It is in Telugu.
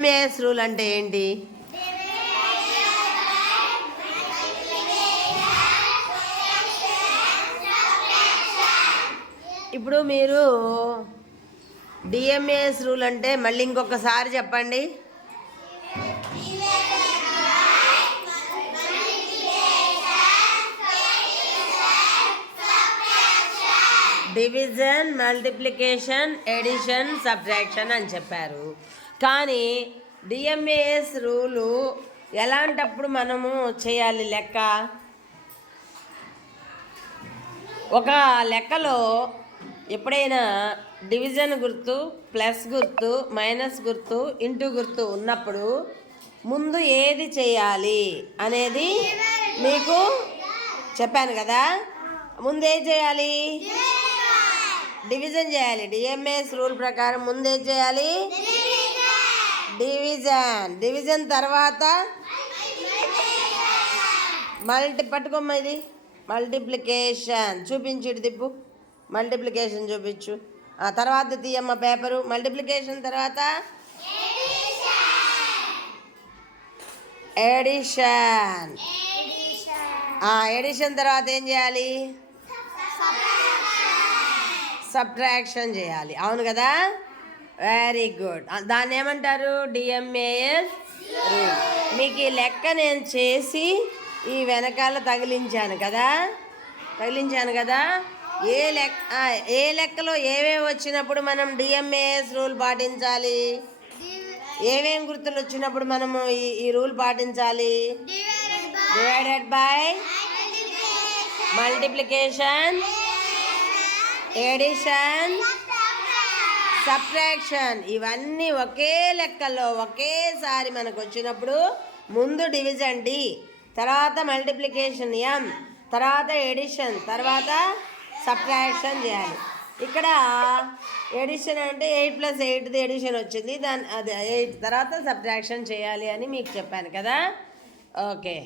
డిఎంఏఎస్ రూల్ అంటే ఏంటి? ఇప్పుడు మీరు డిఎంఏఎస్ రూల్ అంటే మళ్ళీ ఇంకొకసారి చెప్పండి. డివిజన్, మల్టిప్లికేషన్, ఎడిషన్, సబ్ట్రాక్షన్ అని చెప్పారు. కానీ డిఎంఏఎస్ రూలు ఎలాంటప్పుడు మనము చేయాలి లెక్క? ఒక లెక్కలో ఎప్పుడైనా డివిజన్ గుర్తు, ప్లస్ గుర్తు, మైనస్ గుర్తు, ఇంటూ గుర్తు ఉన్నప్పుడు ముందు ఏది చేయాలి అనేది మీకు చెప్పాను కదా. ముందు ఏది చేయాలి? డివిజన్ చేయాలి. డిఎంఏఎస్ రూల్ ప్రకారం ముందు ఏది చేయాలి? డివిజన్ తర్వాత పట్టుకోమ్మ ఇది మల్టిప్లికేషన్. చూపించు, ఇటు తిప్పు. మల్టిప్లికేషన్ చూపించు. తర్వాత తీయమ్మ పేపరు. మల్టిప్లికేషన్ తర్వాత ఎడిషన్. ఎడిషన్ తర్వాత ఏం చేయాలి? సబ్ట్రాక్షన్ చేయాలి. అవును కదా, వెరీ గుడ్. దాన్ని ఏమంటారు? డిఎంఏఎస్ రూల్. మీకు ఈ లెక్క నేను చేసి ఈ వెనకాల తగిలించాను కదా. ఏ లెక్కలో ఏమేమి వచ్చినప్పుడు మనం డిఎంఏఎస్ రూల్ పాటించాలి? ఏమేమి గుర్తులు వచ్చినప్పుడు మనము ఈ రూల్ పాటించాలి? Divided by, multiplication, addition, subtraction. ఇవన్నీ ఒకే లెక్కలో ఒకేసారి మనకు వచ్చినప్పుడు ముందు డివిజన్ డి, తర్వాత మల్టిప్లికేషన్ ఎం, తర్వాత ఎడిషన్, తర్వాత సబ్ట్రాక్షన్ చేయాలి. ఇక్కడ ఎడిషన్ అంటే 8 + 8 ఎడిషన్ వచ్చింది. అదే 8 తర్వాత సబ్ట్రాక్షన్ చేయాలి అని మీకు చెప్పాను కదా. ఓకే.